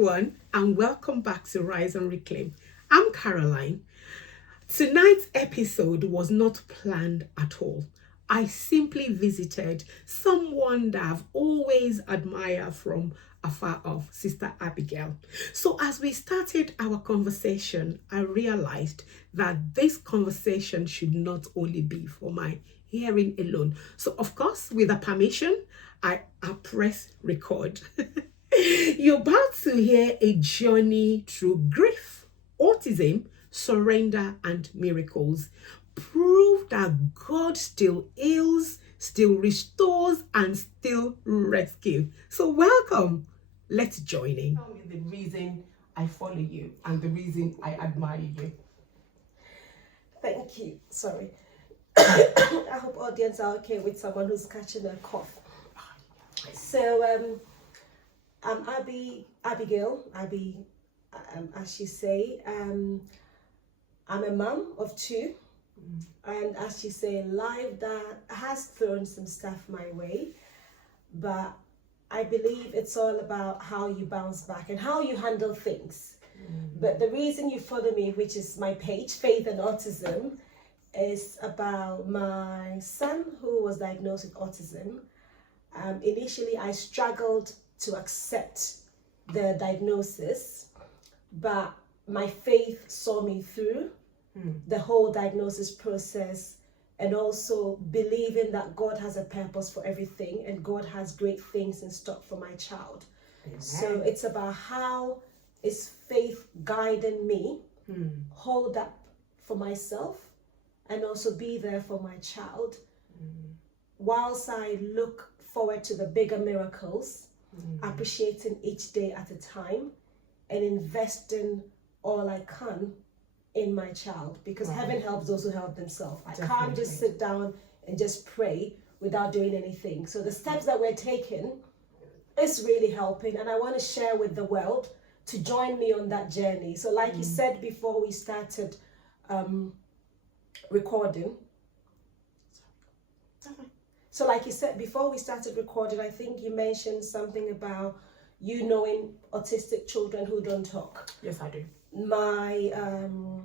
everyone, and welcome back to Rise and Reclaim. I'm Caroline. Tonight's episode was not planned at all. I simply visited someone that I've always admired from afar off, Sister Abigail. So as we started our conversation, I realized that this conversation should not only be for my hearing alone. So of course, with her permission, I press record. You're about to hear a journey through grief, autism, surrender, and miracles. Prove that God still heals, still restores, and still rescues. So welcome. Let's join in. Tell me the reason I follow you and the reason I admire you. Thank you. Sorry. I hope audience are okay with someone who's catching a cough. So I'm Abigail, as you say. I'm a mum of two, and as you say, life that has thrown some stuff my way, but I believe it's all about how you bounce back and how you handle things. But the reason you follow me, which is my page, Faith and Autism, is about my son who was diagnosed with autism. Initially, I struggled to accept the diagnosis, but my faith saw me through the whole diagnosis process, and also believing that God has a purpose for everything and God has great things in stock for my child. Amen. So it's about how is faith guiding me, hold up for myself, and also be there for my child, whilst I look forward to the bigger miracles, appreciating each day at a time, and investing all I can in my child, because heaven helps those who help themselves. I can't just sit down and just pray without doing anything. So the steps that we're taking is really helping, and I want to share with the world to join me on that journey. So like you said before we started recording, so like you said before we started recording, I think you mentioned something about you knowing autistic children who don't talk. Yes, I do. My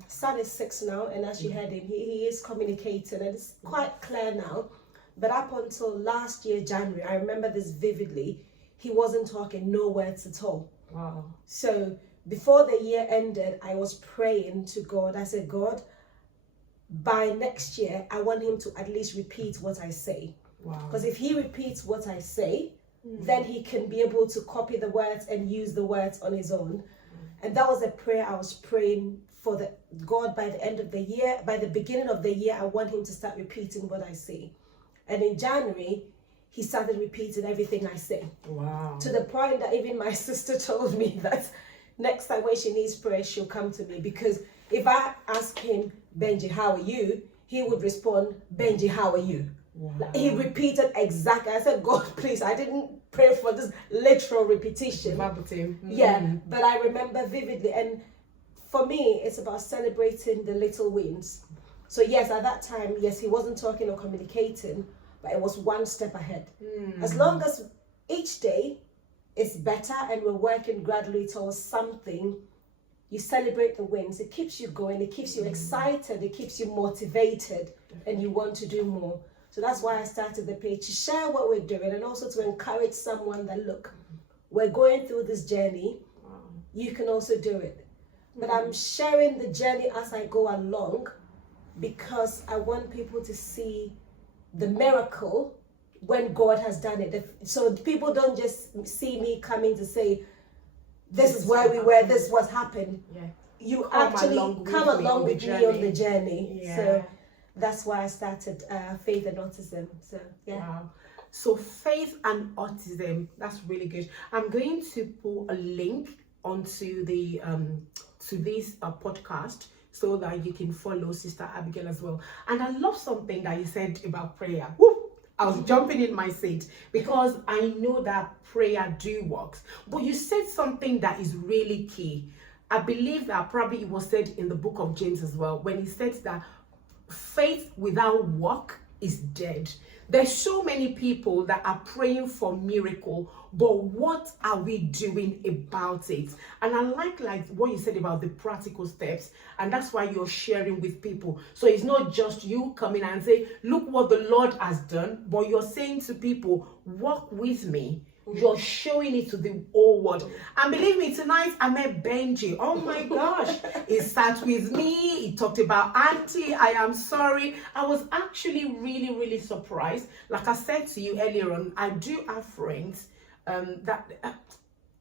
son is 6 now, and as you heard him, he is communicating, and it's quite clear now. But up until last year, January, I remember this vividly, he wasn't talking, no words at all. Wow. So before the year ended, I was praying to God. I said, God, by next year, I want him to at least repeat what I say. Wow. Because if he repeats what I say, then he can be able to copy the words and use the words on his own. And that was a prayer I was praying for the God by the end of the year. By the beginning of the year, I want him to start repeating what I say. And in January, he started repeating everything I say. Wow. To the point that even my sister told me that next time when she needs prayer, she'll come to me. Because if I ask him, Benji, how are you? He would respond, Benji, how are you? Wow. He repeated exactly. I said, God, please, I didn't pray for this literal repetition. Yeah, but I remember vividly. And for me, it's about celebrating the little wins. So yes, at that time, yes, he wasn't talking or communicating, but it was one step ahead. As long as each day is better and we're working gradually towards something, you celebrate the wins. It keeps you going, it keeps you excited, it keeps you motivated, and you want to do more. So that's why I started the page, to share what we're doing, and also to encourage someone that, look, we're going through this journey, you can also do it. But I'm sharing the journey as I go along, because I want people to see the miracle when God has done it. So people don't just see me coming to say, this is where we were, this is what happened. Yeah. You actually come along with me on the journey. Yeah. So that's why I started Faith and Autism. So yeah. Wow. So Faith and Autism, that's really good. I'm going to put a link onto the to this podcast so that you can follow Sister Abigail as well. And I love something that you said about prayer. Woo! I was jumping in my seat because I know that prayer do works. But you said something that is really key. I believe that probably it was said in the book of James as well, when he said that faith without work is dead. There's so many people that are praying for miracle, but what are we doing about it? And I like what you said about the practical steps, and that's why you're sharing with people. So it's not just you coming and say, look what the Lord has done, but you're saying to people, walk with me. You're showing it to the whole world. And believe me, tonight I met Benji. Oh my gosh. He sat with me. He talked about Auntie, I am sorry. I was actually really, really surprised. Like I said to you earlier on, I do have friends that...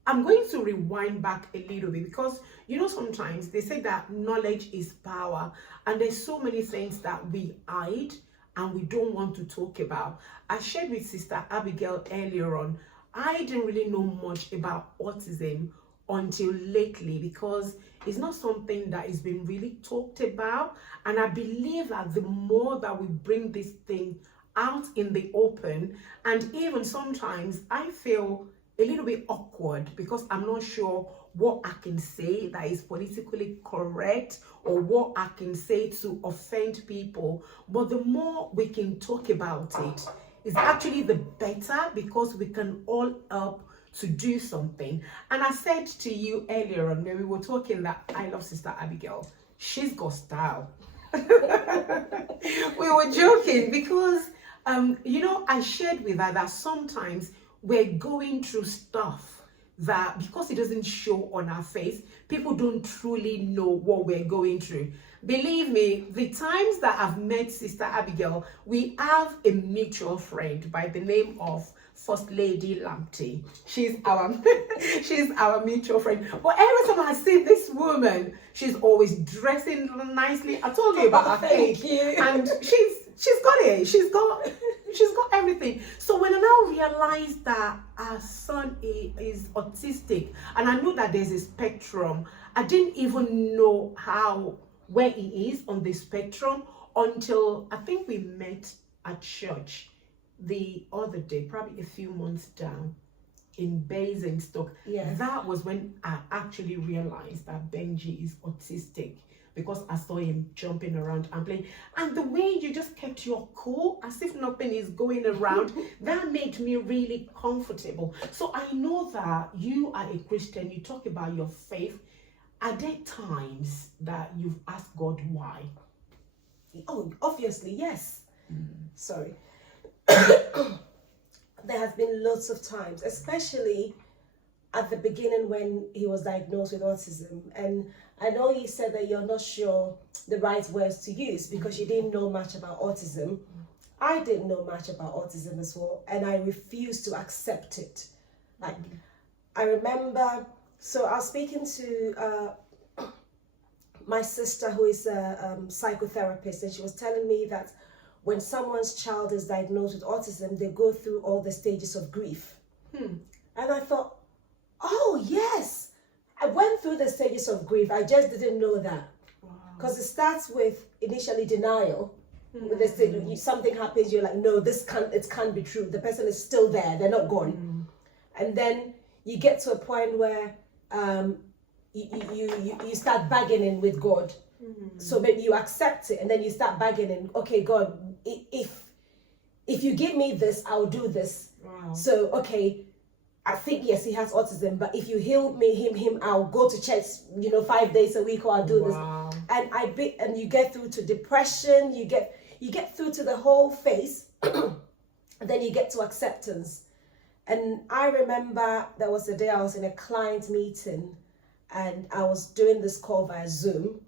I'm going to rewind back a little bit because, you know, sometimes they say that knowledge is power. And there's so many things that we hide and we don't want to talk about. I shared with Sister Abigail earlier on, I didn't really know much about autism until lately because it's not something that is being really talked about. And I believe that the more that we bring this thing out in the open, and even sometimes I feel a little bit awkward because I'm not sure what I can say that is politically correct or what I can say to offend people. But the more we can talk about it, is actually the better because we can all help to do something. And I said to you earlier on when we were talking that I love Sister Abigail. She's got style. We were joking because, you know, I shared with her that sometimes we're going through stuff that because it doesn't show on our face, people don't truly know what we're going through. Believe me, the times that I've met Sister Abigail, we have a mutual friend by the name of First Lady Lamptey. She's our mutual friend. But every time I see this woman, she's always dressing nicely. I told you about her cake, and she's got it. She's got everything. So when I now realized that our son is autistic, and I know that there's a spectrum, I didn't even know where he is on the spectrum until I think we met at church the other day, probably a few months down in Basingstoke. Yes. That was when I actually realized that Benji is autistic because I saw him jumping around and playing. And the way you just kept your cool as if nothing is going around, that made me really comfortable. So I know that you are a Christian, you talk about your faith. Are there times that you've asked God why? Oh, obviously, yes. Sorry. There has been lots of times, especially at the beginning when he was diagnosed with autism. And I know you said that you're not sure the right words to use because you didn't know much about autism. I didn't know much about autism as well, and I refused to accept it. Like, I remember, so I was speaking to my sister who is a psychotherapist, and she was telling me that when someone's child is diagnosed with autism, they go through all the stages of grief. And I thought, oh yes, I went through the stages of grief. I just didn't know that. Because it starts with initially denial. When they say something happens, you're like, no, it can't be true. The person is still there, they're not gone. And then you get to a point where you start bargaining with God. So maybe you accept it and then you start bargaining. Okay, God, if you give me this, I'll do this. So, okay, I think, yes, he has autism, but if you heal me, him, I'll go to church, 5 days a week, or I'll do this. And you get through to depression, you get through to the whole phase, and then you get to acceptance. And I remember there was a day I was in a client meeting and I was doing this call via Zoom.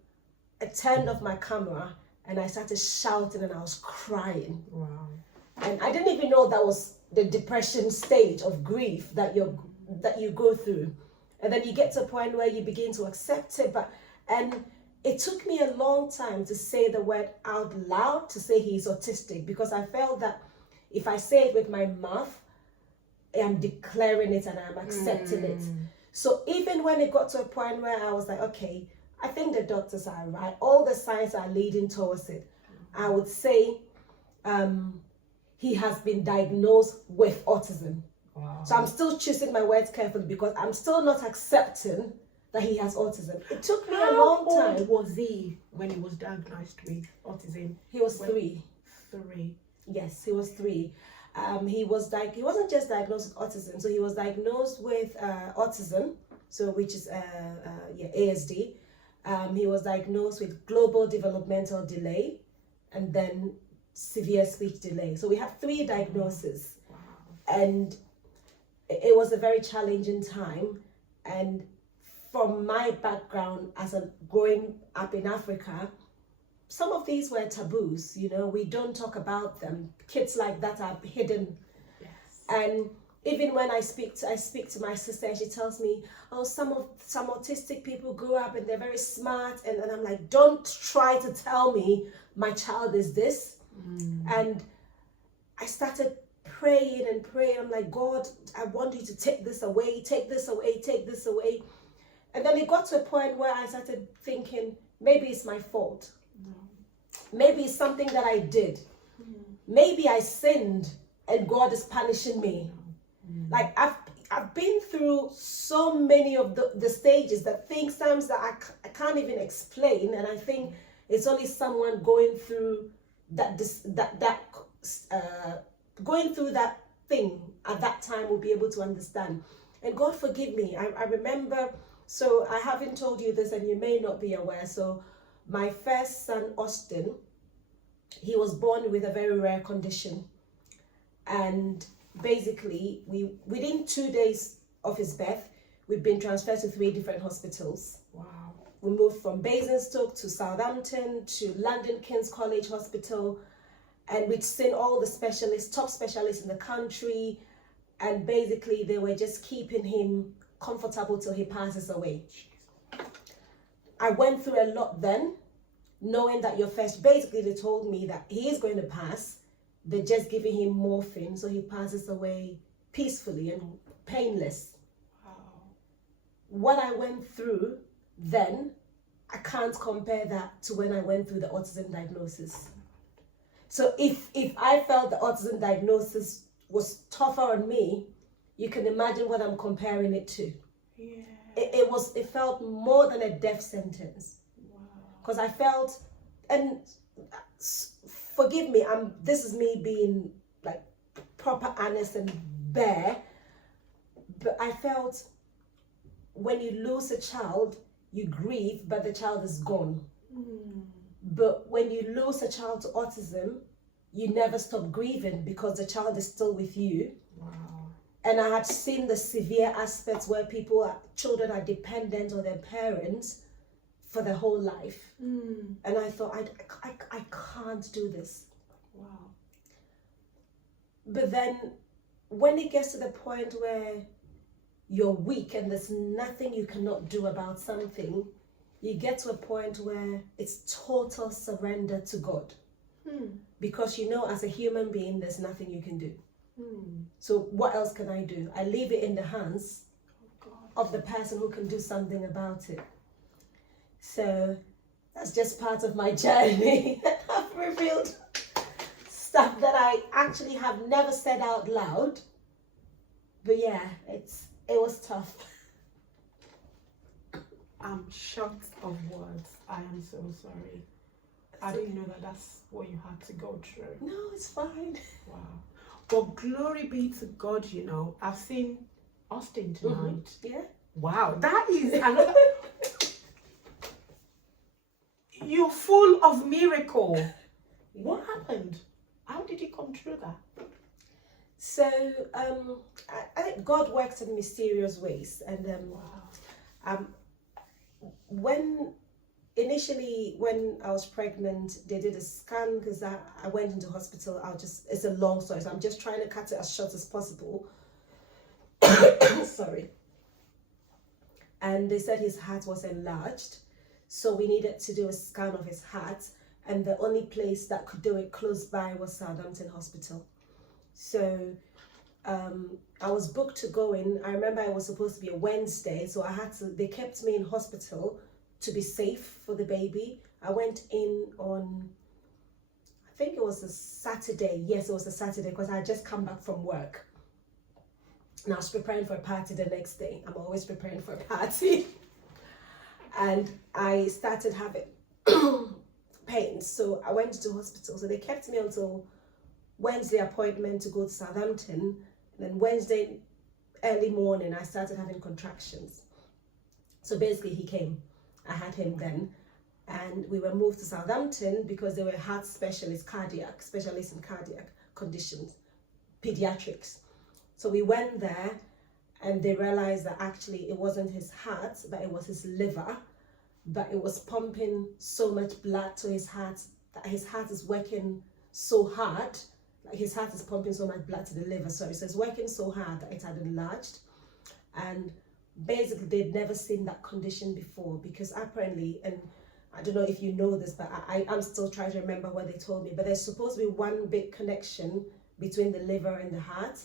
I turned off my camera and I started shouting and I was crying. And I didn't even know that was the depression stage of grief that you go through. And then you get to a point where you begin to accept it. And it took me a long time to say the word out loud, to say he's autistic, because I felt that if I say it with my mouth, I'm declaring it and I'm accepting it. So even when it got to a point where I was like, okay, I think the doctors are right, all the signs are leading towards it, I would say he has been diagnosed with autism. So I'm still choosing my words carefully because I'm still not accepting that he has autism. It took me a long time. How old was he when he was diagnosed with autism? He was 3. Yes, he was 3. He wasn't just diagnosed with autism, so he was diagnosed with autism, so which is ASD. He was diagnosed with global developmental delay, and then severe speech delay. So we have 3 diagnoses. Wow. And it was a very challenging time. And from my background as a growing up in Africa, some of these were taboos, you know, we don't talk about them. Kids like that are hidden. Yes. And even when I speak to my sister, and she tells me, oh, some autistic people grew up and they're very smart, and I'm like, don't try to tell me my child is this. And I started praying and praying. I'm like, God, I want you to take this away, take this away, take this away. And then it got to a point where I started thinking, maybe it's my fault. Maybe it's something that I did. Maybe I sinned and God is punishing me. Like I've been through so many of the stages that sometimes that I can't even explain, and I think it's only someone going through going through that thing at that time will be able to understand. And God forgive me. I remember, so I haven't told you this and you may not be aware. So my first son, Austin, he was born with a very rare condition. And basically, within 2 days of his birth, we've been transferred to 3 different hospitals. Wow. We moved from Basingstoke to Southampton to London King's College Hospital. And we'd seen all the specialists, top specialists in the country. And basically, they were just keeping him comfortable till he passes away. I went through a lot then, knowing that basically they told me that he is going to pass. They're just giving him morphine, so he passes away peacefully and painless. Wow. What I went through then, I can't compare that to when I went through the autism diagnosis. So if I felt the autism diagnosis was tougher on me, you can imagine what I'm comparing it to. Yeah. It felt more than a death sentence. Wow. Because I felt, and forgive me, this is me being like proper honest and bare, but I felt when you lose a child, you grieve, but the child is gone. But when you lose a child to autism, you never stop grieving because the child is still with you. Wow. And I had seen the severe aspects where children are dependent on their parents for their whole life. And I thought, I can't do this. Wow. But then when it gets to the point where you're weak and there's nothing you cannot do about something, you get to a point where it's total surrender to God. Because you know, as a human being, there's nothing you can do. So what else can I do? I leave it in the hands of the person who can do something about it. So that's just part of my journey. I've revealed stuff that I actually have never said out loud. But yeah, it was tough. I'm short of words. I am so sorry. I didn't know that that's what you had to go through. No, it's fine. Wow. But glory be to God, you know. I've seen Austin tonight. Yeah. Wow, that is another... You're full of miracle. What happened? How did you come through that? So, I think God works in mysterious ways. And when I was pregnant, they did a scan because I went into hospital. It's a long story, so I'm just trying to cut it as short as possible. Sorry. And they said his heart was enlarged, so we needed to do a scan of his heart, and the only place that could do it close by was Southampton Hospital. So I was booked to go in. I remember it was supposed to be a Wednesday, so they kept me in hospital to be safe for the baby. I went in on, I think it was a Saturday. Yes, it was a Saturday because I had just come back from work. And I was preparing for a party the next day. I'm always preparing for a party. And I started having pains. So I went to hospital. So they kept me until Wednesday appointment to go to Southampton. And then Wednesday early morning, I started having contractions. So basically he came. I had him then. And we were moved to Southampton because they were heart specialists, specialists in cardiac conditions, pediatrics. So we went there and they realized that actually it wasn't his heart, but it was his liver. But it was pumping so much blood to his heart that his heart is working so hard. Like his heart is pumping so much blood to the liver, sorry. So it's working so hard that it had enlarged. And basically they'd never seen that condition before, because apparently, and I don't know if you know this, but I'm still trying to remember what they told me, but there's supposed to be one big connection between the liver and the heart,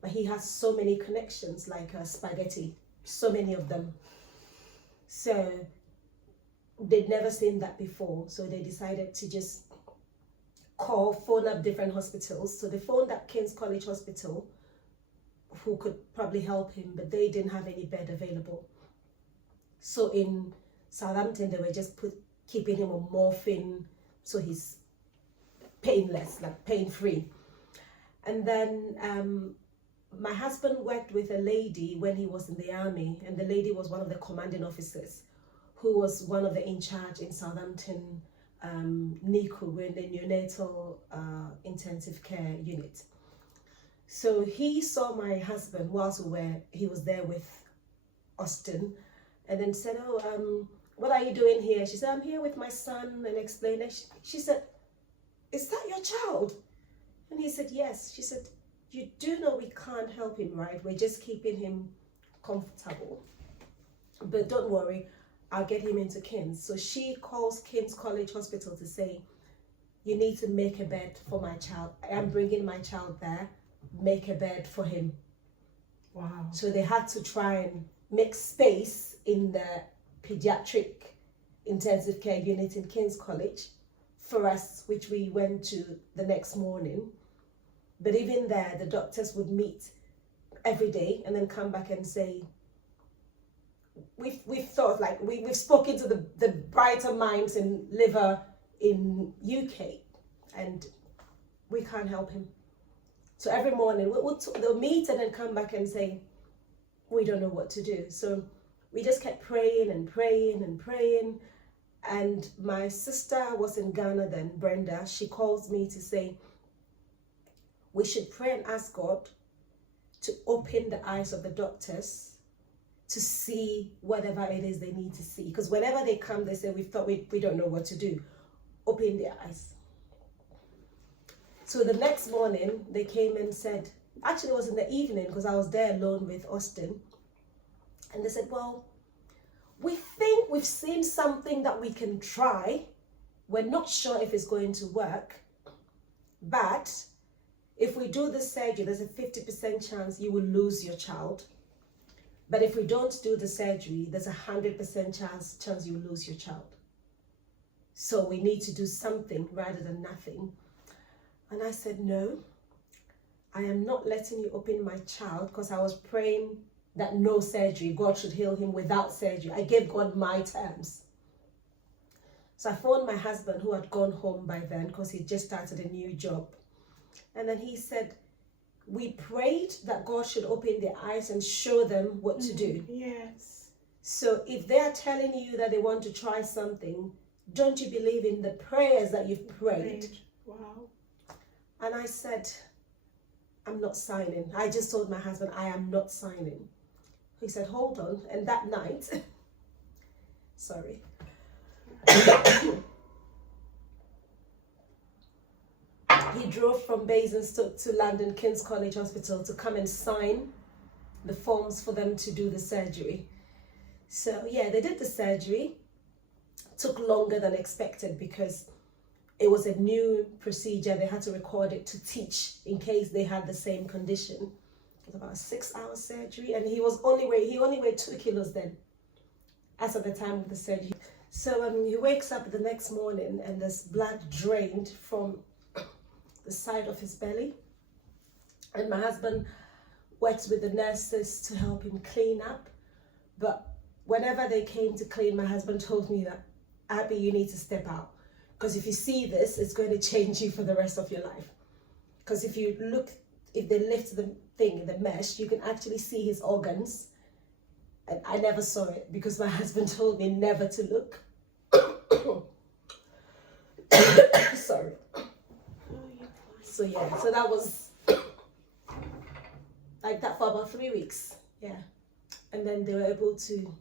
but he has so many connections, like spaghetti, so many of them. So they'd never seen that before, so they decided to just phone up different hospitals. So they phoned up King's College Hospital, who could probably help him, but they didn't have any bed available. So in Southampton, they were just keeping him on morphine, so he's painless, like pain-free. And then my husband worked with a lady when he was in the army, and the lady was one of the commanding officers, who was one of the in charge in Southampton, NICU, in the neonatal intensive care unit. So he saw my husband whilst he was there with Austin, and then said, "Oh, what are you doing here?" She said, "I'm here with my son," and explained it. She said, "Is that your child?" And he said, "Yes." She said, "You do know we can't help him, right? We're just keeping him comfortable. But don't worry, I'll get him into King's." So she calls King's College Hospital to say, "You need to make a bed for my child. I am bringing my child there. Make a bed for him." Wow. So they had to try and make space in the pediatric intensive care unit in King's College for us, which we went to the next morning. But even there, the doctors would meet every day and then come back and say, we've thought, like, we've spoken to the brighter minds in liver in UK, and we can't help him. So every morning they'll meet and then come back and say, we don't know what to do. So we just kept praying and praying and praying. And my sister was in Ghana then, Brenda. She calls me to say, we should pray and ask God to open the eyes of the doctors to see whatever it is they need to see. Because whenever they come, they say, we don't know what to do. Open their eyes. So the next morning, they came and said, actually it was in the evening because I was there alone with Austin. And they said, well, we think we've seen something that we can try. We're not sure if it's going to work. But if we do the surgery, there's a 50% chance you will lose your child. But if we don't do the surgery, there's a 100% chance you will lose your child. So we need to do something rather than nothing. And I said, no, I am not letting you open my child, because I was praying that no surgery, God should heal him without surgery. I gave God my terms. So I phoned my husband, who had gone home by then because he just started a new job. And then he said, we prayed that God should open their eyes and show them what to do. Yes. So if they are telling you that they want to try something, don't you believe in the prayers that you've prayed? Wow. And I said, I'm not signing. I just told my husband, I am not signing. He said, hold on. And that night, sorry. He drove from Basingstoke to London King's College Hospital to come and sign the forms for them to do the surgery. So yeah, they did the surgery. Took longer than expected because it was a new procedure. They had to record it to teach in case they had the same condition. It was about a 6-hour surgery, and he only weighed 2 kilos then, as at the time of the surgery. So he wakes up the next morning and there's blood drained from the side of his belly. And my husband works with the nurses to help him clean up. But whenever they came to clean, my husband told me that, Abby, you need to step out. Because if you see this, it's going to change you for the rest of your life. because if they lift the thing in the mesh, you can actually see his organs. And I never saw it because my husband told me never to look. Sorry. So yeah, so that was like that for about 3 weeks. Yeah. And then they were able to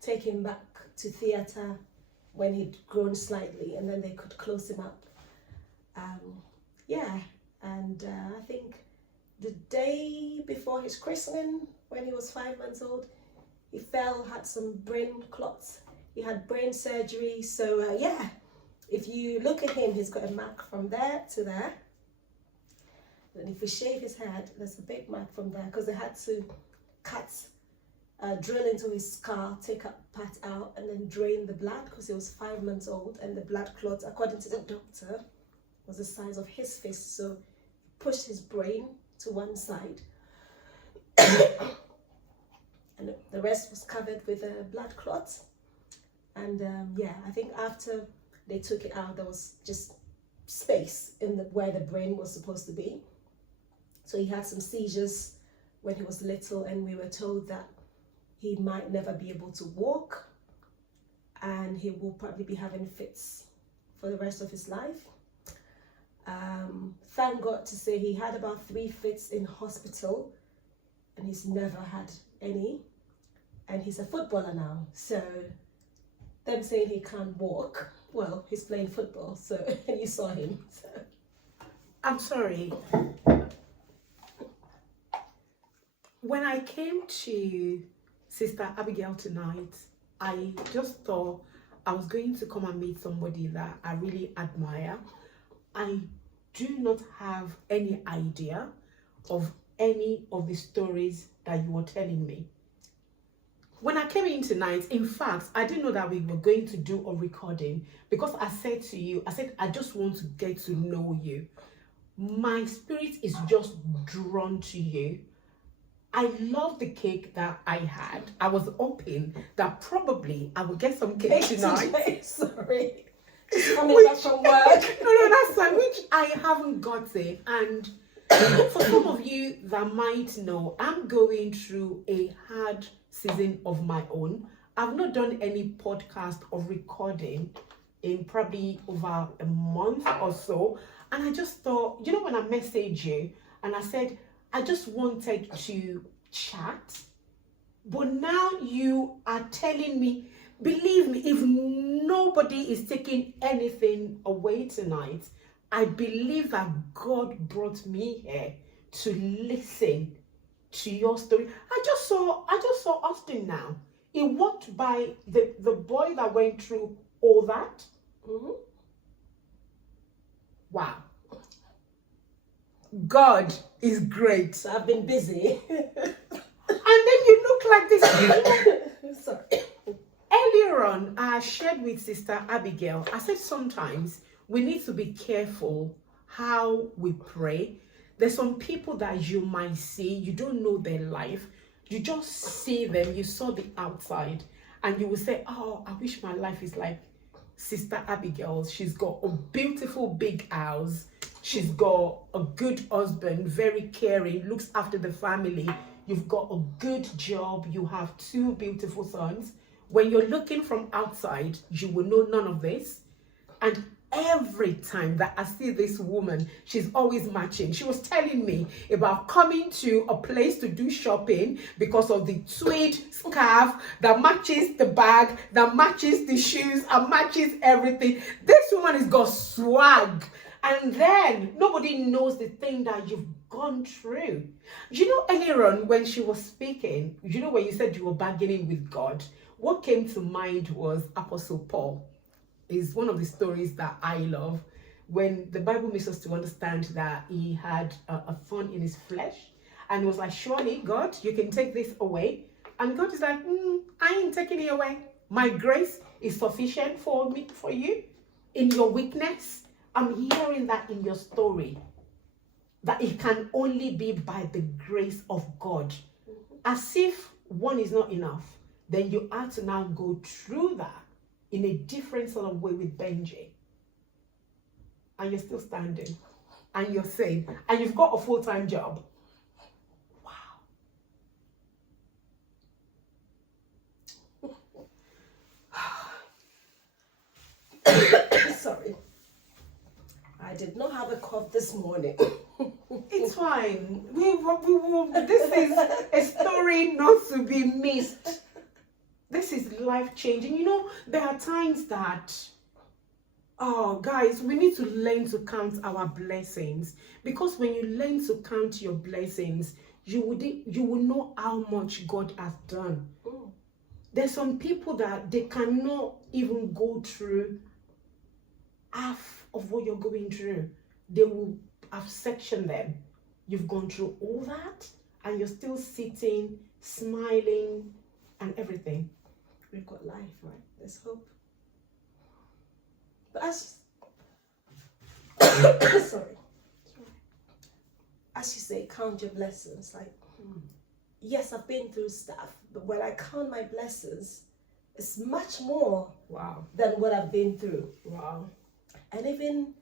take him back to theatre when he'd grown slightly, and then they could close him up. I think the day before his christening, when he was 5 months old, he had some brain clots. He had brain surgery. So if you look at him, he's got a mark from there to there. And if we shave his head, there's a big mark from there because they had to drill into his skull, take a part out, and then drain the blood because he was 5 months old, and the blood clot, according to the doctor, was the size of his fist. So pushed his brain to one side. And the rest was covered with a blood clot. And I think after they took it out, there was just space in where the brain was supposed to be. So he had some seizures when he was little, and we were told that he might never be able to walk, and he will probably be having fits for the rest of his life. Thank God to say he had about 3 fits in hospital, and he's never had any. And he's a footballer now, so them saying he can't walk, well, he's playing football, so and you saw him. So. I'm sorry. When I came to Sister Abigail tonight, I just thought I was going to come and meet somebody that I really admire. I do not have any idea of any of the stories that you were telling me. When I came in tonight, in fact, I didn't know that we were going to do a recording because I said to you, I just want to get to know you. My spirit is just drawn to you. I love the cake that I had. I was hoping that probably I would get some cake tonight. Sorry. Coming back from work. No, that's fine, which I haven't gotten. And for some of you that might know, I'm going through a hard season of my own. I've not done any podcast or recording in probably over a month or so. And I just thought, when I messaged you and I said, I just wanted to chat. But now you are telling me, believe me, if nobody is taking anything away tonight, I believe that God brought me here to listen to your story. I just saw Austin now. He walked by the boy that went through all that. Mm-hmm. Wow. God is great. So I've been busy. And then you look like this. Sorry. Earlier on, I shared with Sister Abigail, I said sometimes we need to be careful how we pray. There's some people that you might see, you don't know their life. You just see them, you saw the outside, and you will say, oh, I wish my life is like Sister Abigail's. She's got a beautiful big house. She's got a good husband, very caring, looks after the family. You've got a good job. You have 2 beautiful sons. When you're looking from outside, you will know none of this. And every time that I see this woman, she's always matching. She was telling me about coming to a place to do shopping because of the tweed scarf that matches the bag, that matches the shoes, and matches everything. This woman has got swag. And then nobody knows the thing that you've gone through. Earlier on when she was speaking, when you said you were bargaining with God, what came to mind was Apostle Paul. Is one of the stories that I love, when the Bible makes us to understand that he had a thorn in his flesh, and he was like, surely God, you can take this away. And God is like, I ain't taking it away. My grace is sufficient for you in your weakness. I'm hearing that in your story, that it can only be by the grace of God. As if one is not enough, then you have to now go through that in a different sort of way with Benji. And you're still standing. and you're sane, and you've got a full-time job. Sorry. I did not have a cough this morning. It's fine. This is a story not to be missed. This is life-changing. You know, there are times that, oh, guys, we need to learn to count our blessings. Because when you learn to count your blessings, you will know how much God has done. There's some people that they cannot even go through half of what you're going through. They will have sectioned them. You've gone through all that and you're still sitting, smiling and everything. We've got life, right? There's hope. But as sorry. As you say, count your blessings. Like, yes, I've been through stuff, but when I count my blessings, it's much more than what I've been through. Wow. And even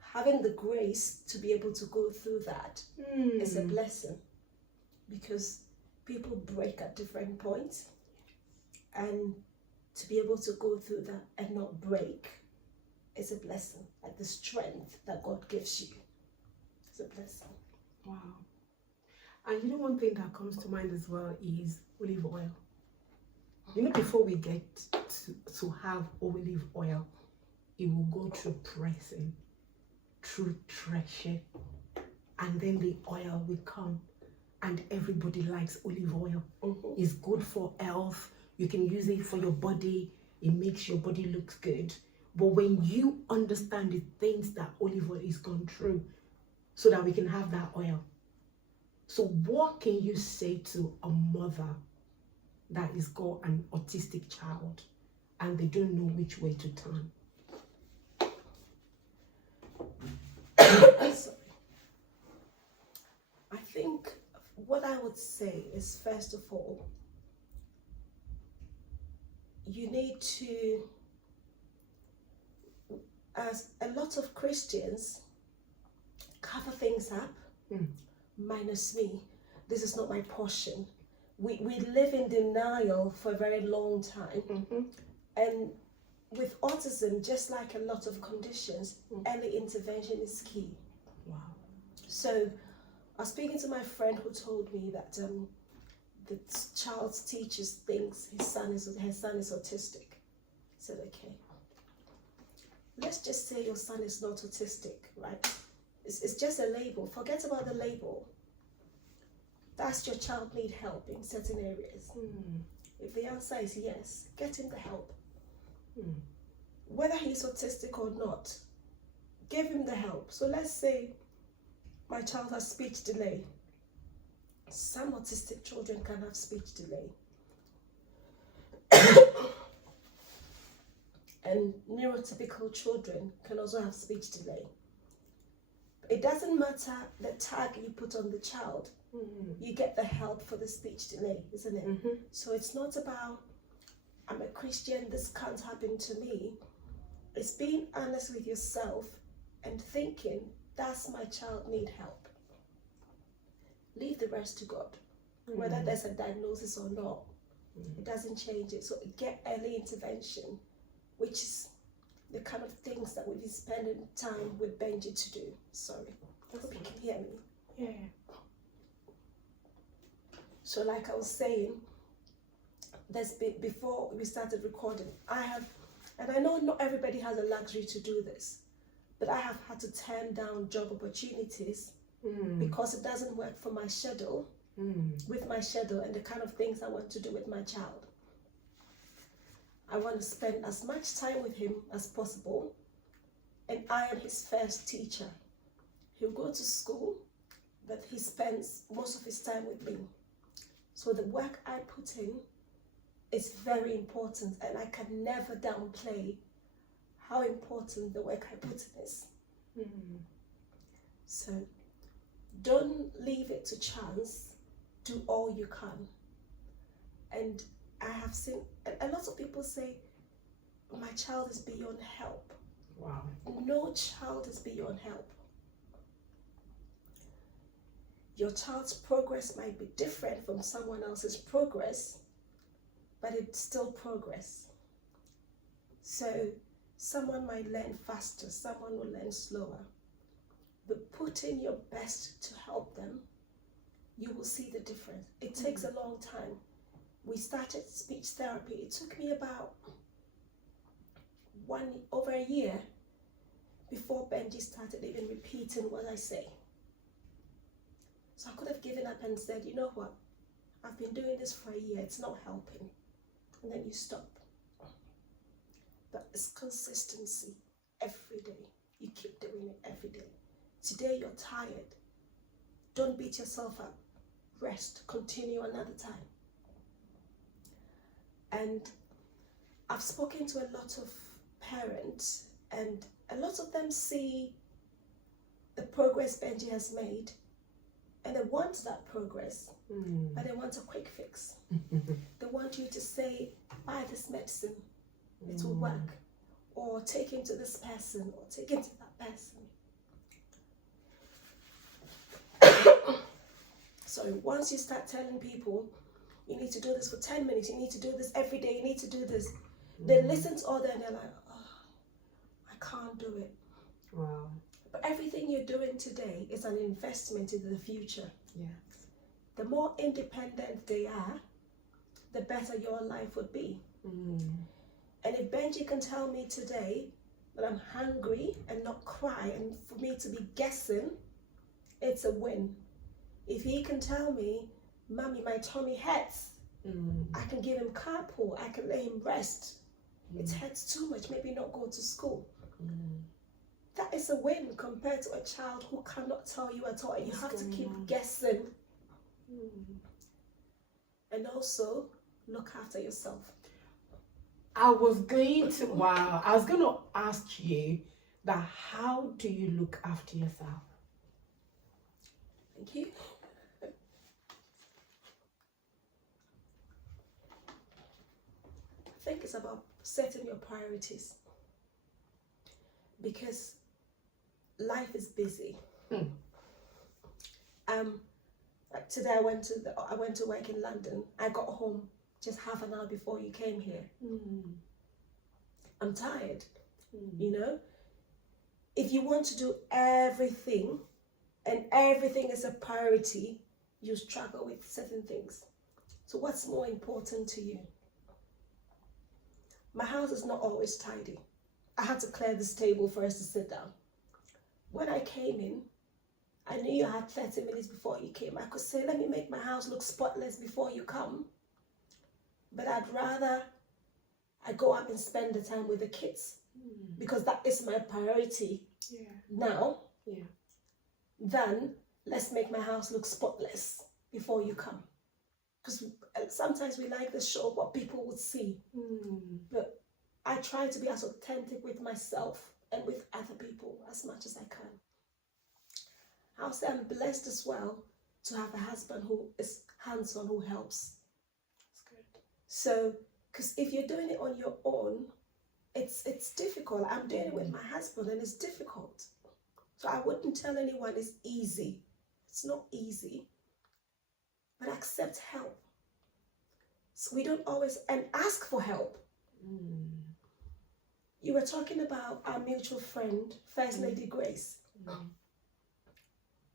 having the grace to be able to go through that is a blessing, because people break at different points, and to be able to go through that and not break is a blessing. Like the strength that God gives you is a blessing. Wow. And you know, one thing that comes to mind as well is olive oil. You know, before we get to have olive oil, it will go through pressing, through threshing, and then the oil will come. And everybody likes olive oil. It's good for health. You can use it for your body. It makes your body look good. But when you understand the things that olive oil is gone through, so that we can have that oil. So what can you say to a mother that has got an autistic child and they don't know which way to turn? Sorry. I think what I would say is, first of all, you need to, as a lot of Christians cover things up, minus me. This is not my portion. We live in denial for a very long time. And with autism, just like a lot of conditions, early intervention is key. Wow. So I was speaking to my friend who told me that the child's teacher thinks her son is autistic. I said, okay, let's just say your son is not autistic, right? It's just a label. Forget about the label. Does your child need help in certain areas? If the answer is yes, get him the help. Whether he's autistic or not, give him the help. So let's say my child has speech delay. Some autistic children can have speech delay. And neurotypical children can also have speech delay. It doesn't matter the tag you put on the child. You get the help for the speech delay, isn't it? So it's not about, I'm a Christian, this can't happen to me. It's being honest with yourself and thinking, does my child need help? Leave the rest to God. Whether there's a diagnosis or not, it doesn't change it. So get early intervention, which is the kind of things that we've been spending time with Benji to do. Sorry, I hope you can hear me. Yeah. So like I was saying, before we started recording, and I know not everybody has a luxury to do this, but I have had to turn down job opportunities because it doesn't work for my schedule, with my schedule and the kind of things I want to do with my child. I want to spend as much time with him as possible, and I am his first teacher. He'll go to school, but he spends most of his time with me. So the work I put in is very important, and I can never downplay how important the work I put in is. So don't leave it to chance. Do all you can. And I have seen a lot of people say, my child is beyond help. Wow. No child is beyond help. Your child's progress might be different from someone else's progress, but it's still progress. So someone might learn faster, someone will learn slower. But put in your best to help them, you will see the difference. It takes a long time. We started speech therapy. It took me about over a year before Benji started even repeating what I say. So I could have given up and said, you know what, I've been doing this for a year, it's not helping. And then you stop. But it's consistency every day. You keep doing it every day. Today you're tired. Don't beat yourself up. Rest. Continue another time. And I've spoken to a lot of parents, and a lot of them see the progress Benji has made, and they want that progress, but they want a quick fix. They want you to say, buy this medicine, it will work, or take him to this person, or take him to that person. So once you start telling people, you need to do this for 10 minutes, you need to do this every day, you need to do this, they listen to all that and they're like, oh, I can't do it. Wow. But everything you're doing today is an investment into the future. Yes. The more independent they are, the better your life would be. And if Benji can tell me today that I'm hungry and not cry, and for me to be guessing, it's a win. If he can tell me, Mommy, my tummy hurts, I can give him carpool, I can let him rest. It hurts too much, maybe not go to school. That is a win compared to a child who cannot tell you at all, and you have to keep guessing. And also, look after yourself. I was going to ask you that, how do you look after yourself? Thank you. I think it's about setting your priorities, because life is busy. Today I went to work in London. I got home just half an hour before you came here. I'm tired. You know, if you want to do everything and everything is a priority, you struggle with certain things. So what's more important to you? My house is not always tidy. I had to clear this table for us to sit down. When I came in, I knew you had 30 minutes before you came. I could say, let me make my house look spotless before you come. But I'd rather I go up and spend the time with the kids, because that is my priority now, than let's make my house look spotless before you come. Because sometimes we like to show what people would see. But I try to be as authentic with myself and with other people as much as I can. I'll say I'm blessed as well to have a husband who is hands-on, who helps. That's good. So, because if you're doing it on your own, it's difficult. I'm doing it with my husband and it's difficult. So I wouldn't tell anyone it's easy. It's not easy. But accept help. So we don't always, and ask for help. You were talking about our mutual friend, First Lady Grace.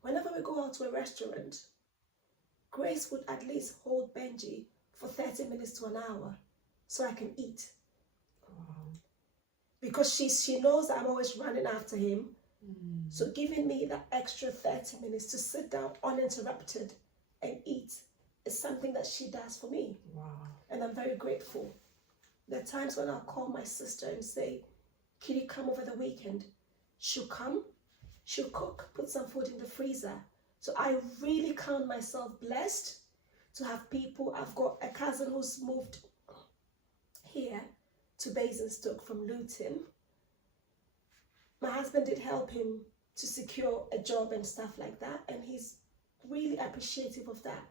Whenever we go out to a restaurant, Grace would at least hold Benji for 30 minutes to an hour so I can eat. Because she knows that I'm always running after him. So giving me that extra 30 minutes to sit down uninterrupted and eat is something that she does for me. And I'm very grateful. There are times when I'll call my sister and say, can you come over the weekend? She'll come, she'll cook, put some food in the freezer. So I really count myself blessed to have people. I've got a cousin who's moved here to Basingstoke from Luton. My husband did help him to secure a job and stuff like that, and he's really appreciative of that.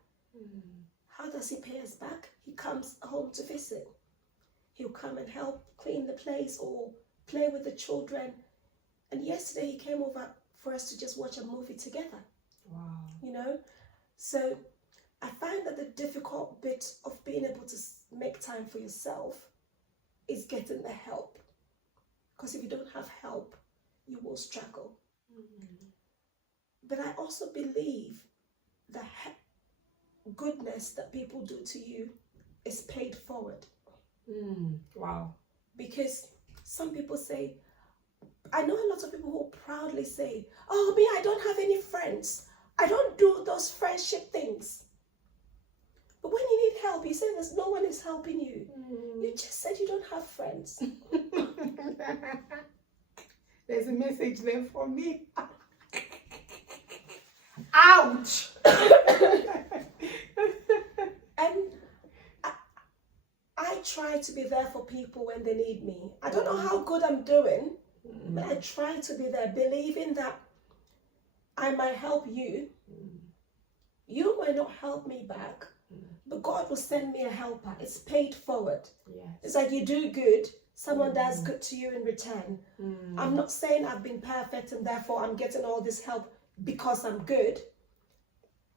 How does he pay us back? He comes home to visit. He'll come and help clean the place or play with the children. And yesterday he came over for us to just watch a movie together. You know, So I find that the difficult bit of being able to make time for yourself is getting the help. Because if you don't have help, you will struggle. But I also believe the goodness that people do to you is paid forward. Wow. Because some people say, I know a lot of people who proudly say, oh, me, I don't have any friends. I don't do those friendship things. But when you need help, you say there's no one is helping you. You just said you don't have friends. There's a message there for me. Ouch! And I try to be there for people when they need me. I don't know how good I'm doing, but I try to be there, believing that I might help you. You might not help me back, but God will send me a helper. It's paid forward. Yes. It's like you do good, someone does good to you in return. I'm not saying I've been perfect and therefore I'm getting all this help because I'm good.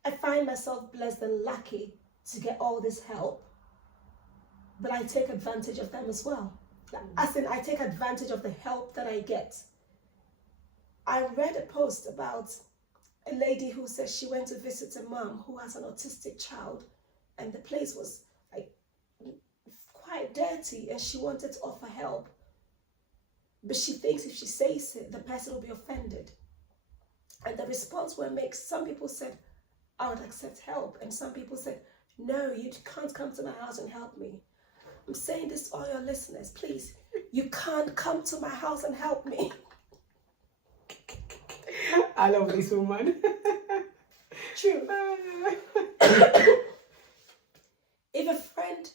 I find myself blessed and lucky to get all this help, but I take advantage of them as well. As in, I take advantage of the help that I get. I read a post about a lady who says she went to visit a mom who has an autistic child, and the place was like quite dirty, and she wanted to offer help, but she thinks if she says it, the person will be offended. And the response were mixed. Some people said, I would accept help, and some people said, no, you can't come to my house and help me. I'm saying this to all your listeners, please, you can't come to my house and help me. I love this woman. True. If a friend,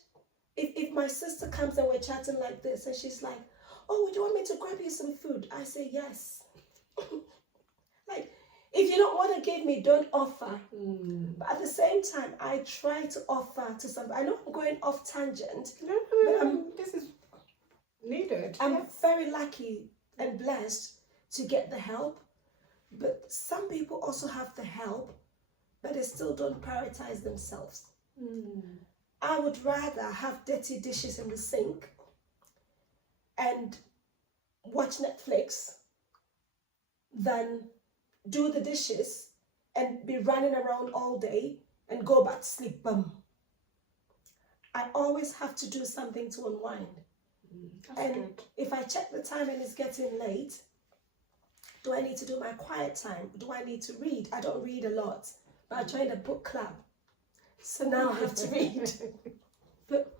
if my sister comes and we're chatting like this and she's like, oh, would you want me to grab you some food? I say yes. Like, if you don't want to give me, don't offer. But at the same time, I try to offer to somebody. I know I'm going off tangent. No, this is needed. I'm very lucky and blessed to get the help. But some people also have the help, but they still don't prioritize themselves. I would rather have dirty dishes in the sink and watch Netflix than do the dishes and be running around all day and go back to sleep. Bum. I always have to do something to unwind. And good. If I check the time and it's getting late, do I need to do my quiet time? Do I need to read? I don't read a lot, but I joined a book club. So now I have to read. But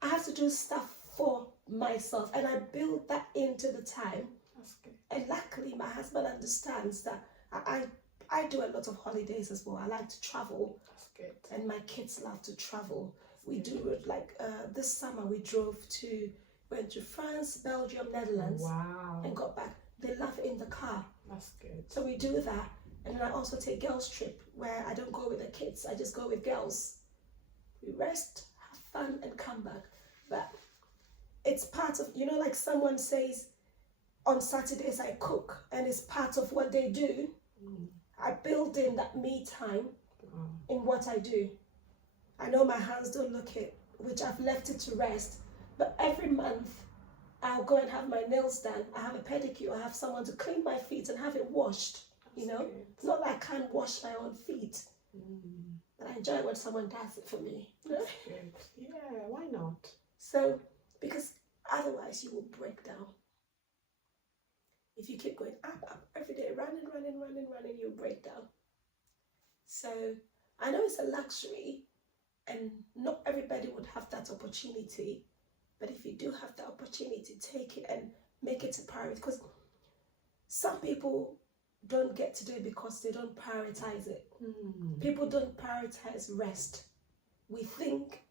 I have to do stuff for myself, and I build that into the time. That's good. And luckily, my husband understands that I do a lot of holidays as well. I like to travel. That's good. And my kids love to travel. We do it like this summer we went to France, Belgium, Netherlands. Wow. And got back. They love it in the car. That's good. So we do that. And then I also take girls trip where I don't go with the kids. I just go with girls. We rest, have fun, and come back. But it's part of, like someone says, on Saturdays I cook, and it's part of what they do. I build in that me time in what I do. I know my hands don't look it, which I've left it to rest, but every month I'll go and have my nails done. I have a pedicure. I have someone to clean my feet and have it washed. It's not that I can't wash my own feet, but I enjoy when someone does it for me. That's good. Yeah, why not? So, because otherwise you will break down. If you keep going up every day, running, you'll break down. So, I know it's a luxury, and not everybody would have that opportunity. But if you do have the opportunity, take it and make it a priority. Because some people don't get to do it because they don't prioritize it. People don't prioritize rest. We think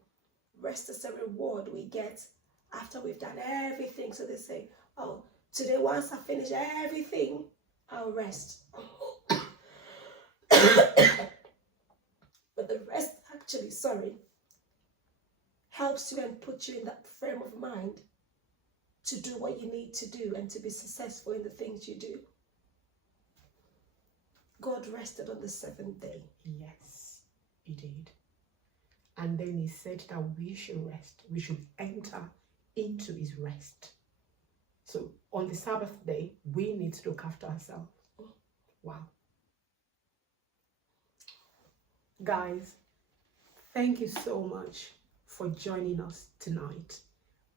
rest is a reward we get after we've done everything. So they say, oh, today once I finish everything, I'll rest. But the rest actually, helps you and puts you in that frame of mind to do what you need to do and to be successful in the things you do. God rested on the seventh day. Yes, he did. And then he said that we should rest. We should enter into his rest. So on the Sabbath day, we need to look after ourselves. Wow. Guys, thank you so much for joining us tonight.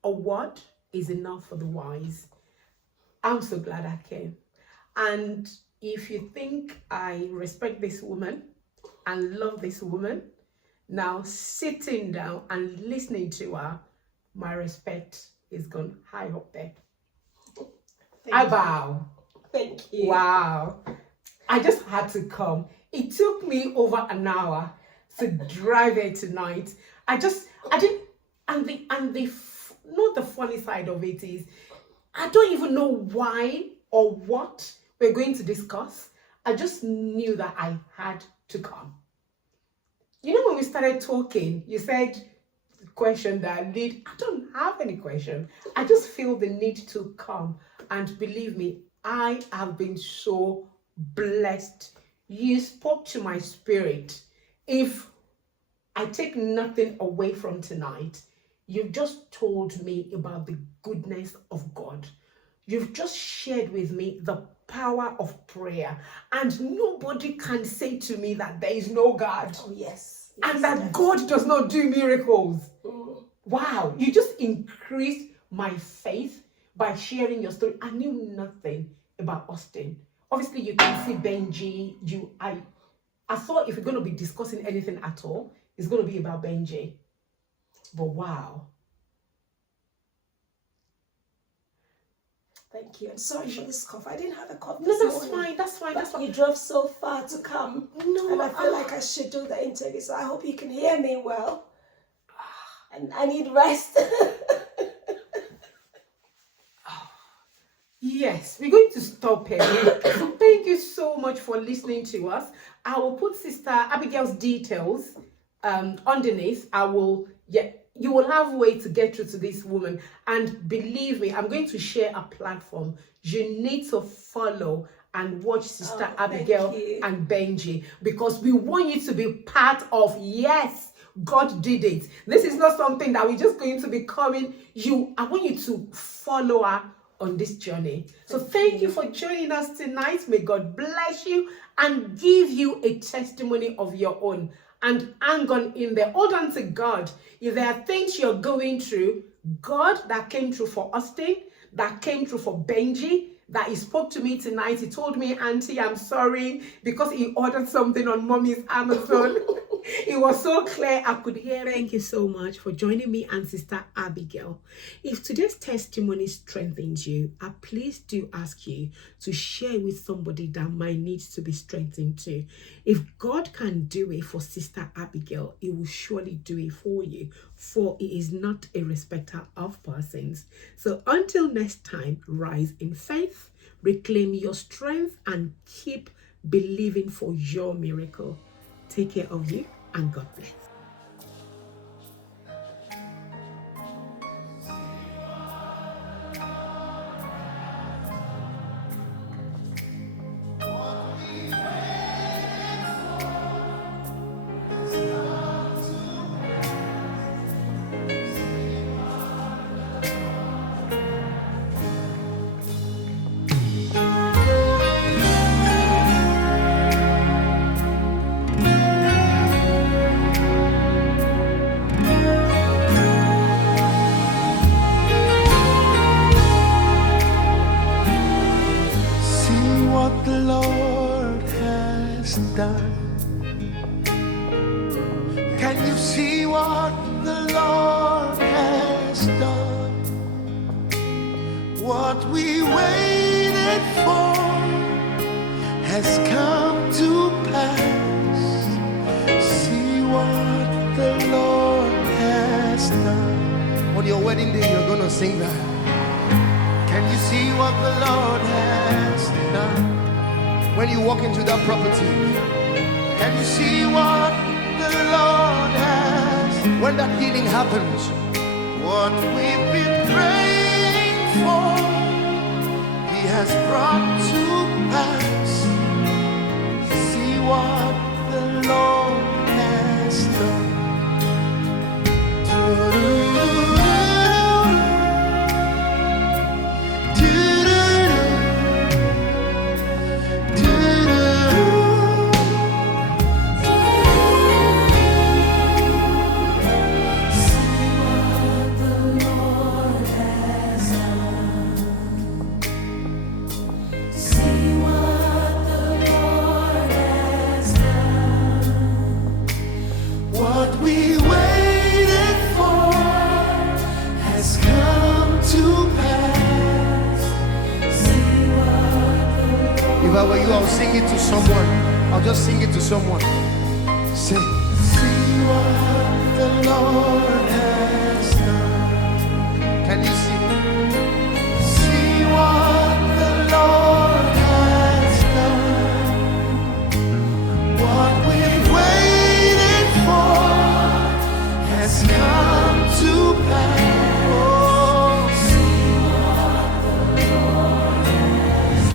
A word is enough for the wise. I'm so glad I came. And if you think I respect this woman and love this woman, now sitting down and listening to her, my respect is gone high up there. I bow. Thank you. Wow. I just had to come. It took me over an hour to drive here tonight. I didn't, and not the funny side of it is, I don't even know why or what we're going to discuss. I just knew that I had to come. You know, when we started talking, you said question that I need. I don't have any question. I just feel the need to come. And believe me, I have been so blessed. You spoke to my spirit. If I take nothing away from tonight, you've just told me about the goodness of God. You've just shared with me the power of prayer. And nobody can say to me that there is no God. Oh, yes. And that God does not do miracles. Mm. Wow, you just increased my faith by sharing your story. I knew nothing about Austin. Obviously, you can see Benji. I thought if we're going to be discussing anything at all, it's going to be about Benji. But wow. Thank you. And sorry for this cough. I didn't have a cough No, this that's morning. fine. That's fine. That's But fine. you drove so far to come. No, and I feel like I should do the interview. So I hope you can hear me well. And I need rest. Yes, we're going to stop here. So thank you so much for listening to us. I will put Sister Abigail's details underneath. You will have a way to get through to this woman. And believe me, I'm going to share a platform. You need to follow and watch Sister Abigail and Benji, because we want you to be part of, yes, God did it. This is not something that we're just going to be coming. I want you to follow her on this journey. So thank you for joining us tonight. May God bless you and give you a testimony of your own. And hang on in there. Hold on to God. If there are things you're going through, God that came through for Austin, that came through for Benji, that he spoke to me tonight. He told me, Auntie, I'm sorry, because he ordered something on Mommy's Amazon. It was so clear I could hear it. Thank you so much for joining me and Sister Abigail. If today's testimony strengthens you, I please do ask you to share with somebody that might need to be strengthened too. If God can do it for Sister Abigail, he will surely do it for you, for he is not a respecter of persons. So until next time, rise in faith, reclaim your strength, and keep believing for your miracle. Take care of you, and God bless. Can you see what the Lord has done? What we waited for has come to pass. See what the Lord has done. On your wedding day, you're gonna sing that. Can you see what the Lord has done? When you walk into that property, can you see what the Lord has? When that healing happens, what we've been praying for, He has brought to pass. If I were you, I'll sing it to someone. I'll just sing it to someone. Say, see what the Lord has